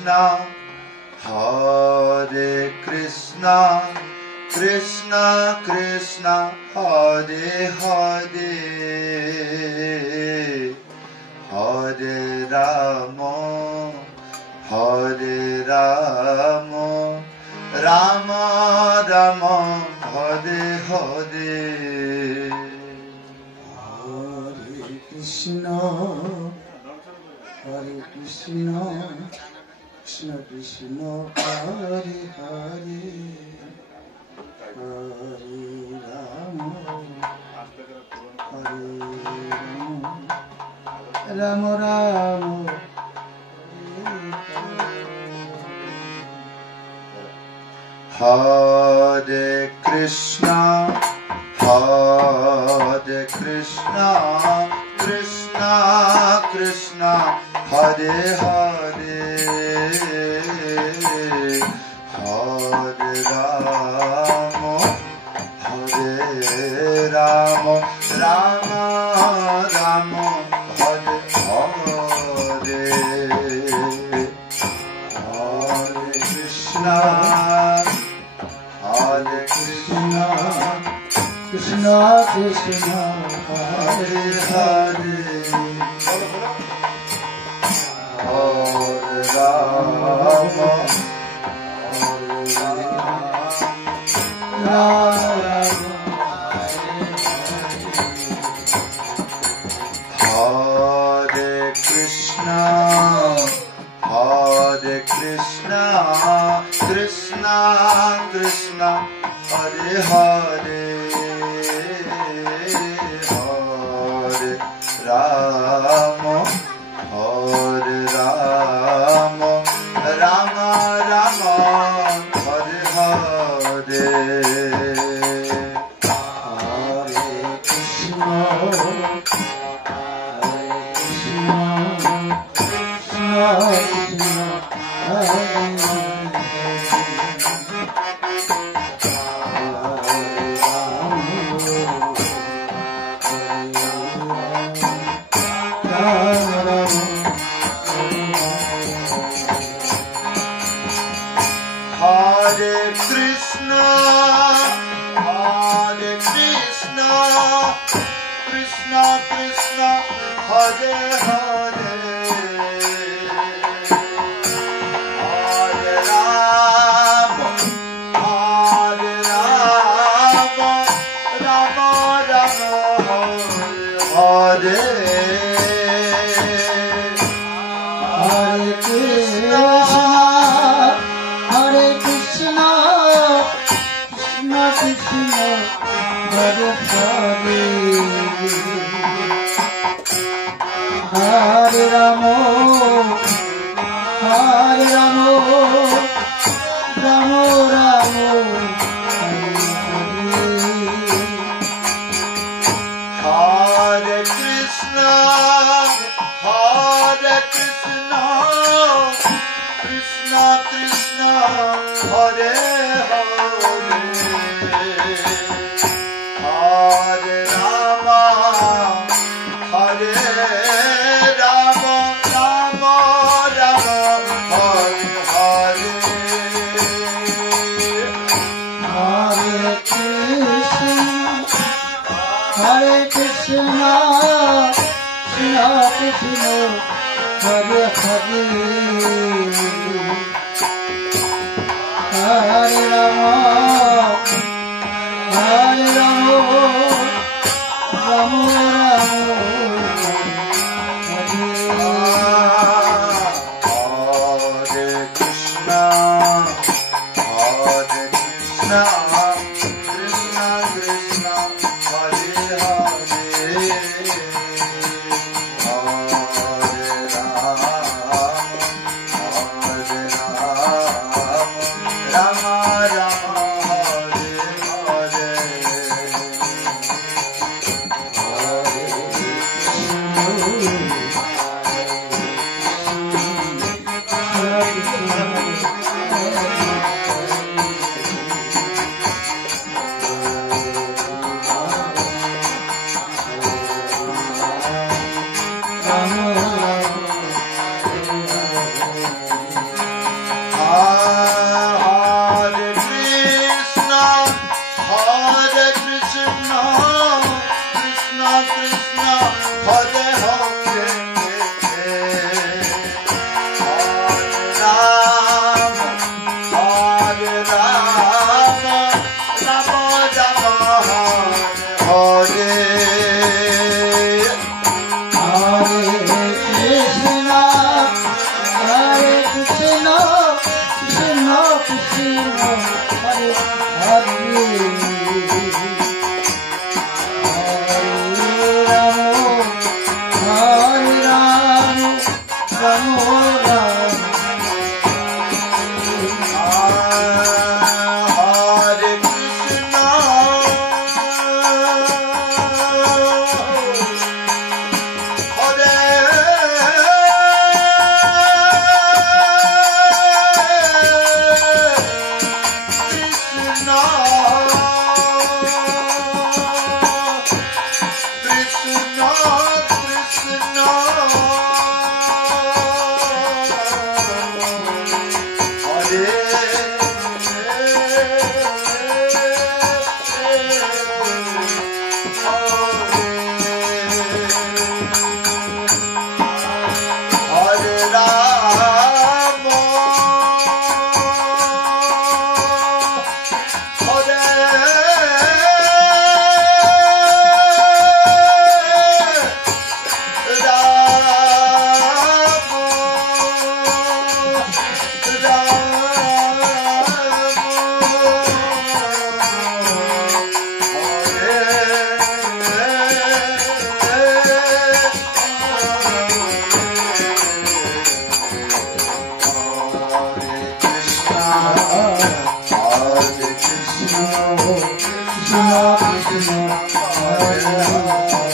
Krishna, Hare Krishna, Krishna Krishna, Hare Hare, Hare Rama, Hare Rama, Rama Rama, Hare Hare. Hare Krishna, Hare Krishna, Krishna Krishna, Hare Hare, Hare Rama, Hare Rama, Rama Rama, Hare Krishna, Hare Krishna, Krishna Krishna, Hare Hare, Hare Rama, Hare Rama, Rama Rama, Hare Hare, Hare Krishna, Hare Krishna, Krishna Krishna, Hare Hare, Hare Rama, Hare Rama, Hare Krishna, Hare Krishna, Krishna Krishna, Hare Hare, Hare Rama, Hare Rama, Rama Rama, Hare Hare, Hare Krishna, Hare Krishna, Hare Krishna, Krishna Krishna, Hare Hare, Hare Rama, Hare Rama, Rama Rama, Hare Hare Krishna, Hare Krishna, Krishna Krishna, Hare Hare, Hare Rama, Hare Rama, Rama Rama, Hare Krishna, Hare Krishna, Krishna Krishna, Hare Hare, Hare Rama, Hare Rama, Rama Rama, Hare Hare, Hare Krishna, Hare Krishna, Krishna Krishna, Hare Hare, Hare Rama, Hare Rama, Rama Rama, Hare Krishna, Hare Krishna, Krishna Krishna, Hare Hare, Hare Rama, Hare Rama, Rama Rama, Hare Hare, Krishna Krishna Hare Hare